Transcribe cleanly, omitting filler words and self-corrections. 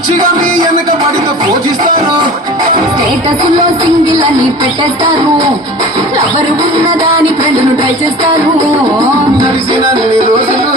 పిచ్చిగా మీ వెనక పడితే పోషిస్తారు. స్టేటస్ లో సింగిల్ అని పెట్టేస్తారు. ఎవరు ఉన్నదాని ఫ్రెండ్ ను ట్రై చేస్తారు. నడిచిన రోజులు